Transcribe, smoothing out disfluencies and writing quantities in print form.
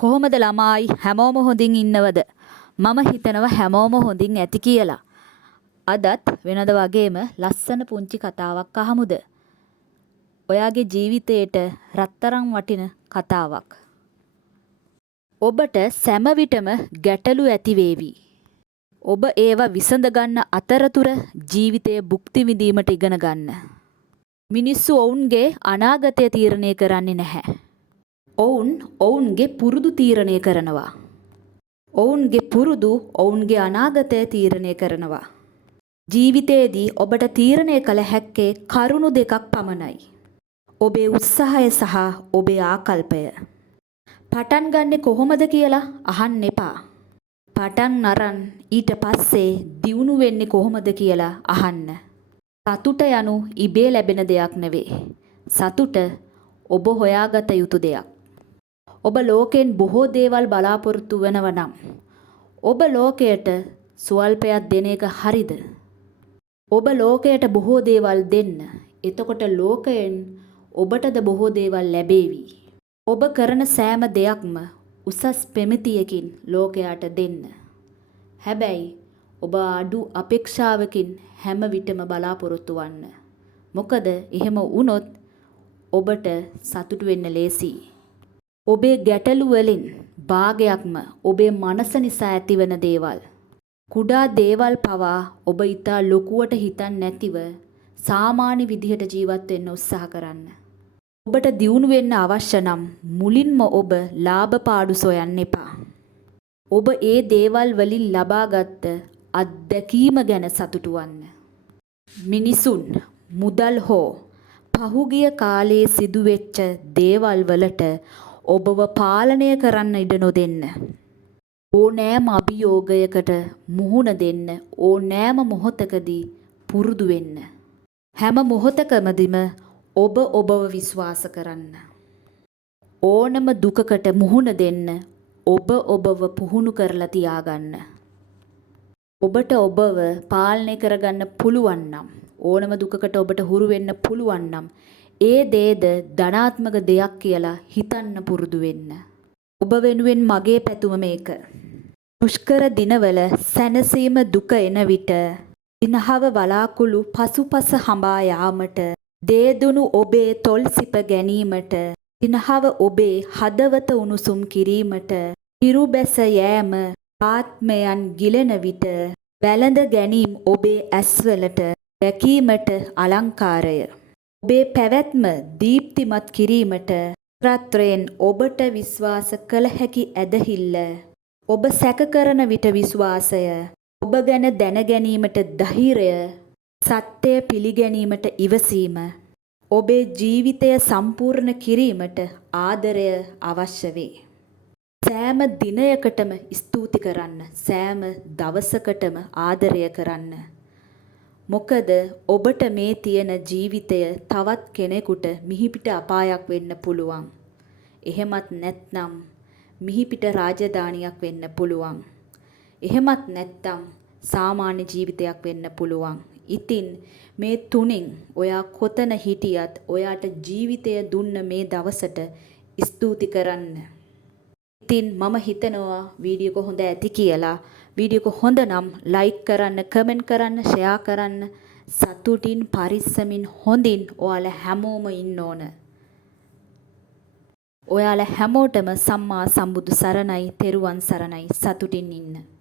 කොහොමද ළමයි හැමෝම හොඳින් ඉන්නවද? මම හිතනවා හැමෝම හොඳින් ඇති කියලා. අදත් වෙනද වගේම ලස්සන පුංචි කතාවක් අහමුද? ඔයාගේ ජීවිතේට රත්තරන් වටින කතාවක්. ඔබට සෑම විටම ගැටලු ඇති වේවි. ඔබ ඒවා විසඳ ගන්න අතරතුර ජීවිතයේ භුක්ති විඳීමට ඉගෙන ගන්න. මිනිස්සු ඔවුන්ගේ අනාගතය තීරණය කරන්නේ නැහැ. ඔවුන්ගේ පුරුදු තීරණය කරනවා. ඔවුන්ගේ පුරුදු ඔවුන්ගේ අනාගතය තීරණය කරනවා. ජීවිතයේදී ඔබට තීරණය කළ හැක්කේ කරුණු දෙකක් පමණයි. ඔබේ උත්සාහය සහ ඔබේ ආකල්පය. පටන් ගන්නෙ කොහොමද කියලා අහන්න එපා. පටන් අරන් ඊට පස්සේ දියුණු වෙන්නේ කොහොමද කියලා අහන්න. සතුට යනු ඉබේ ලැබෙන දෙයක් නෙවෙයි. සතුට ඔබ හොයාගත යුතු දෙයක්. ඔබ ලෝකෙන් බොහෝ දේවල් බලාපොරොත්තු වෙනව නම් ඔබ ලෝකයට සුවල්පයක් දෙන එක හරිද? ඔබ ලෝකයට බොහෝ දේවල් දෙන්න. එතකොට ලෝකයෙන් ඔබටද බොහෝ දේවල් ලැබේවි. ඔබ කරන සෑම දෙයක්ම උසස් පෙමතියකින් ලෝකයට දෙන්න. හැබැයි ඔබ අඩු අපේක්ෂාවකින් හැම විටම බලාපොරොත්තු වන්න. මොකද එහෙම වුණොත් ඔබට සතුටු වෙන්න ලේසියි. ඔබේ ගැටලු වලින් භාගයක්ම ඔබේ මනස නිසා ඇතිවන දේවල්. කුඩා දේවල් පවා ඔබ ඊටා ලොකුවට හිතන්නේ නැතිව සාමාන්‍ය විදිහට ජීවත් වෙන්න උත්සාහ කරන්න. ඔබට දියුණු වෙන්න අවශ්‍ය නම් මුලින්ම ඔබ ලාභ පාඩු සොයන්න එපා. ඔබ ඒ දේවල් වලින් ලබාගත් අත්දැකීම ගැන සතුටු වන්න. මිනිසුන් මුදල් හෝ පහුගිය කාලයේ සිදුවෙච්ච දේවල් වලට ඔබව පාලනය කරන්න ඉඩ නොදෙන්න. ඕනෑම අභියෝගයකට මුහුණ දෙන්න ඕනෑම මොහොතකදී පුරුදු වෙන්න. හැම මොහොතකමදීම ඔබව විශ්වාස කරන්න. ඕනම දුකකට මුහුණ දෙන්න ඔබව පුහුණු කරලා තියාගන්න. ඔබට ඔබව පාලනය කරගන්න පුළුවන් නම් ඕනම දුකකට ඔබට හුරු වෙන්න පුළුවන් නම් ඒ දේද ධනාත්මක දෙයක් කියලා හිතන්න පුරුදු වෙන්න. ඔබ වෙනුවෙන් මගේ පැතුම මේක. දුෂ්කර දිනවල සැනසීම දුක එන විට දිනහව වලාකුළු පසුපස හඹා යාමට දේදුණු ඔබේ තොල් සිප ගැනීමට දිනහව ඔබේ හදවත උණුසුම් කිරීමට හිරුබැස යෑම ආත්මයන් ගිලෙන විට වැළඳ ගැනීම ඔබේ ඇස්වලට දැකීමට අලංකාරය. ඔබේ පැවැත්ම දීප්තිමත් කිරීමට රත්‍රයෙන් ඔබට විශ්වාස කළ හැකි ඇදහිල්ල. ඔබ සැක කරන විට විශ්වාසය. ඔබ ගැන දැනගැනීමට ධෛර්යය. සත්‍යය පිළිගැනීමට ඉවසීම. ඔබේ ජීවිතය සම්පූර්ණ කිරීමට ආදරය අවශ්‍ය වේ. සෑම දිනයකටම ස්තුති කරන්න. සෑම දවසකටම ආදරය කරන්න. මොකද ඔබට මේ තියෙන ජීවිතය තවත් කෙනෙකුට මිහිපිට අපායක් වෙන්න පුළුවන්. එහෙමත් නැත්නම් මිහිපිට රාජධානියක් වෙන්න පුළුවන්. එහෙමත් නැත්නම් සාමාන්‍ය ජීවිතයක් වෙන්න පුළුවන්. ඉතින් මේ තුنين ඔයා කොතන හිටියත් ඔයාට ජීවිතය දුන්න මේ දවසට ස්තුති කරන්න. ඉතින් මම හිතනවා වීඩියෝ එක හොඳ ඇති කියලා. වීඩියෝ එක හොඳ නම් ලයික් කරන්න, කමෙන්ට් කරන්න, ෂෙයා කරන්න. සතුටින් පරිස්සමින් හොඳින් ඔයාලා හැමෝම ඉන්න ඕන. ඔයාලා හැමෝටම සම්මා සම්බුදු සරණයි, තෙරුවන් සරණයි. සතුටින් ඉන්න.